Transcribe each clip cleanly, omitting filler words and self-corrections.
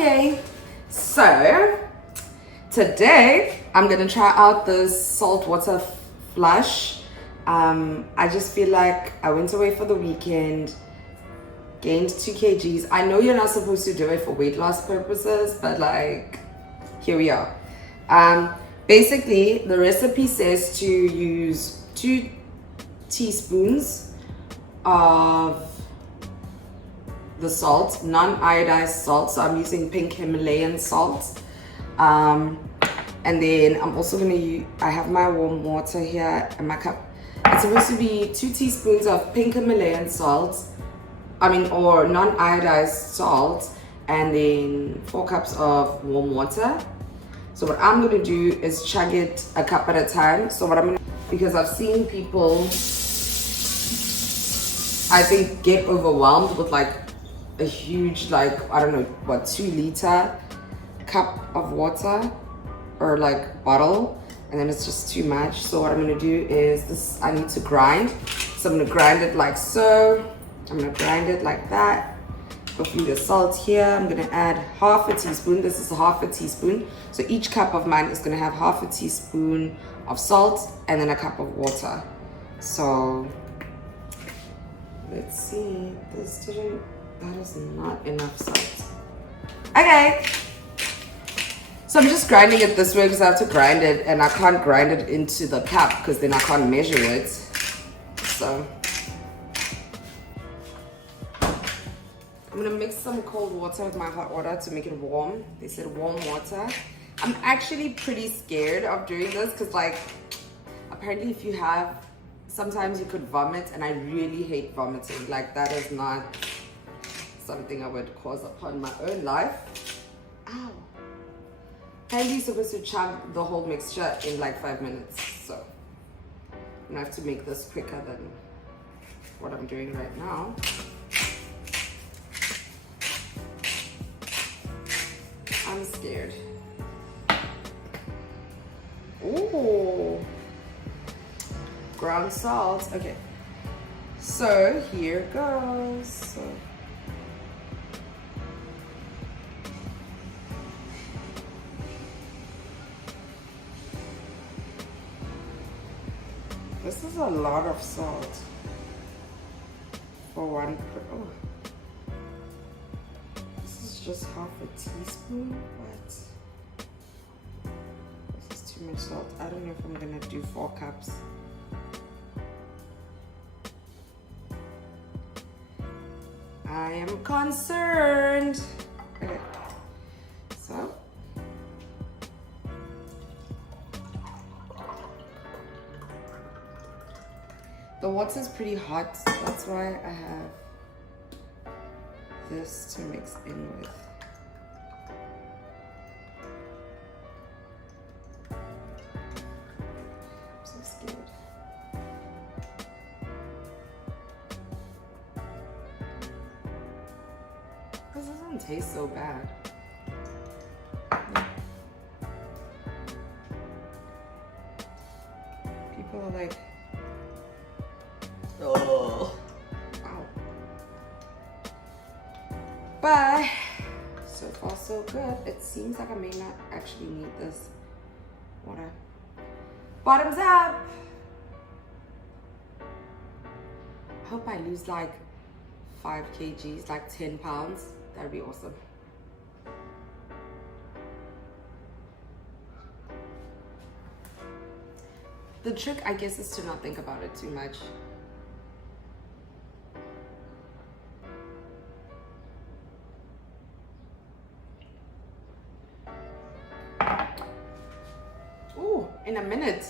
Okay, so today I'm gonna try out this saltwater flush. I just feel like I went away for the weekend, gained 2 kgs. I know you're not supposed to do it for weight loss purposes, but like, here we are. Basically, the recipe says to use 2 teaspoons of the salt, non-iodized salt. So I'm using pink Himalayan salt. And then I'm also gonna use, I have my warm water here in my cup. It's supposed to be 2 teaspoons of pink Himalayan salt, or non-iodized salt, and then 4 cups of warm water. So what I'm gonna do is chug it a cup at a time. So what I'm gonna, because I've seen people, I think, get overwhelmed with like a huge, like, I don't know, what, 2-liter cup of water or like bottle, and then it's just too much. So what I'm gonna do is this, I need to grind. So I'm gonna grind it like so. I'm gonna grind it like that. Put the salt here. I'm gonna add half a teaspoon. This is half a teaspoon. So each cup of mine is gonna have half a teaspoon of salt and then a cup of water. So let's see. That is not enough salt. Okay. So I'm just grinding it this way because I have to grind it, and I can't grind it into the cup because then I can't measure it. So I'm gonna mix some cold water with my hot water to make it warm. They said warm water. I'm actually pretty scared of doing this because, like, apparently if you have, sometimes you could vomit, and I really hate vomiting. Like, that is not something I would cause upon my own life. Ow. Apparently you're supposed to chug the whole mixture in like 5 minutes. So I'm gonna have to make this quicker than what I'm doing right now. I'm scared. Ooh, ground salt. Okay, so here goes. So this is a lot of salt for one. Oh. Just half a teaspoon. What? This is too much salt. I don't know if I'm gonna do 4 cups. I am concerned. Okay. So the water is pretty hot. That's why I have this to mix in with. I'm so scared. This doesn't taste so bad. People are like, oh. But so far so good. It seems like I may not actually need this water. Bottoms up. I hope I lose like 5 kgs, like 10 pounds. That'd be awesome. The trick, I guess, is to not think about it too much. In a minute.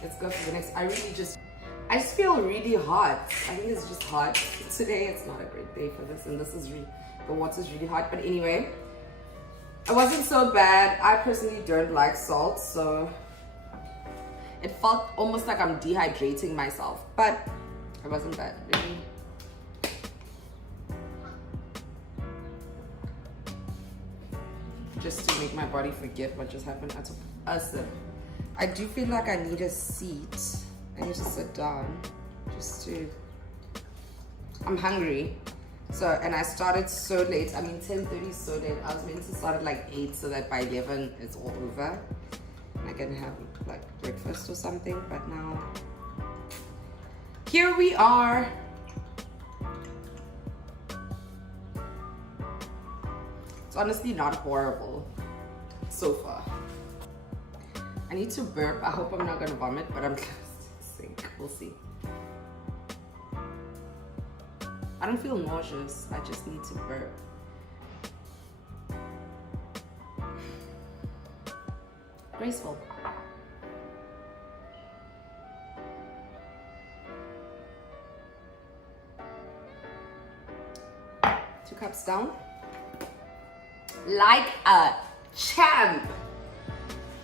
Let's go for the next. I just feel really hot. I think it's just hot. Today it's not a great day for this, and this is the water's really hot. But anyway, it wasn't so bad. I personally don't like salt, so it felt almost like I'm dehydrating myself, but it wasn't bad, really. Just to make my body forget what just happened, I took a sip. I do feel like I need a seat. I need to sit down just to I'm hungry. So, and I started so late. I mean, 10:30 is so late. I was meant to start at like 8 so that by 11 it's all over. I can have like breakfast or something, but now here we are. It's honestly not horrible so far. I need to burp. I hope I'm not gonna vomit, but I'm sick. We'll see. I don't feel nauseous. I just need to burp. Graceful. Two cups down. Like a champ.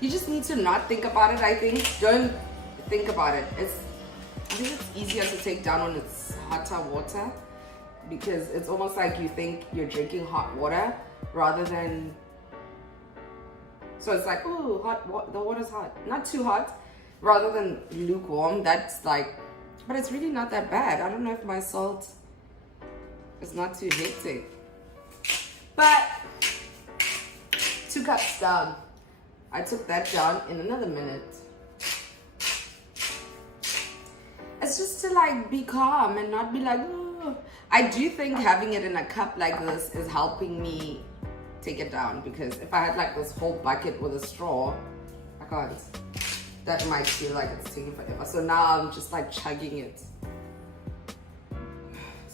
You just need to not think about it, I think. Don't think about it. I think it's easier to take down when it's hotter water, because it's almost like you think you're drinking hot water rather than, so it's like, oh, the water's hot. Not too hot, rather than lukewarm. That's like, but it's really not that bad. I don't know if my salt is not too hectic. But 2 cups down. I took that down in another minute. It's just to like be calm and not be like, oh. I do think having it in a cup like this is helping me take it down, because if I had like this whole bucket with a straw, I can't. That might feel like it's taking forever. So now I'm just like chugging it.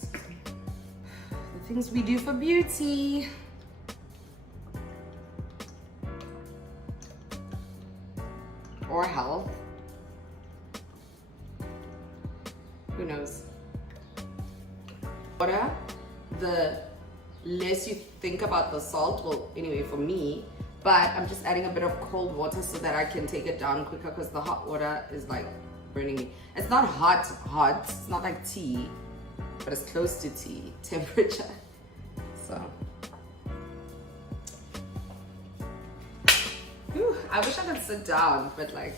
The things we do for beauty. Or health. Who knows? Water, the less you think about the salt, well, anyway, for me, but I'm just adding a bit of cold water so that I can take it down quicker, because the hot water is like burning me. It's not hot, it's not like tea, but it's close to tea temperature. So, whew, I wish I could sit down, but like,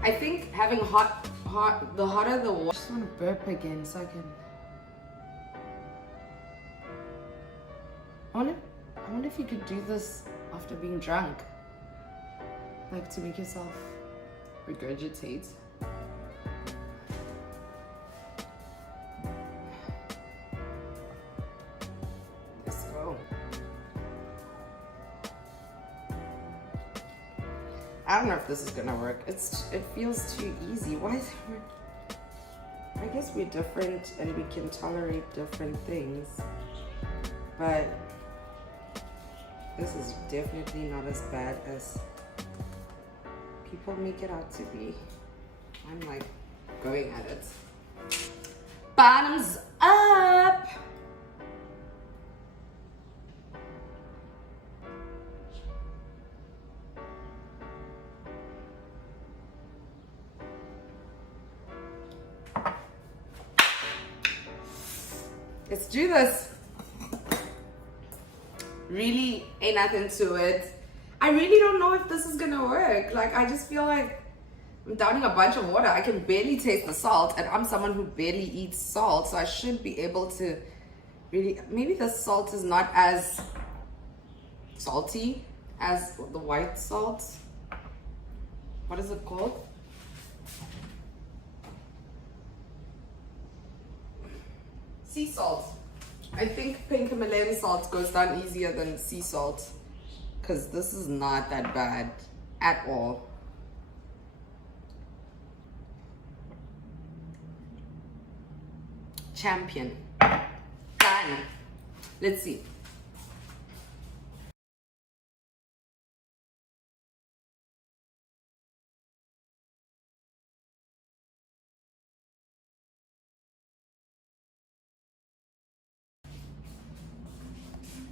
I think having the hotter the water. I just want to burp again so I can. I wonder if you could do this after being drunk, like to make yourself regurgitate. Let's go. I don't know if this is gonna work. It feels too easy. Why is it? I guess we're different and we can tolerate different things, but this is definitely not as bad as people make it out to be. I'm like going at it. Bottoms up. Let's do this. Really ain't nothing to it. I really don't know if this is gonna work. Like, I just feel like I'm downing a bunch of water. I can barely taste the salt, and I'm someone who barely eats salt, so I should be able to really, maybe the salt is not as salty as the white salt. What is it called? Sea salt. I think pink Himalayan salt goes down easier than sea salt, because this is not that bad at all. Champion. Done. Let's see.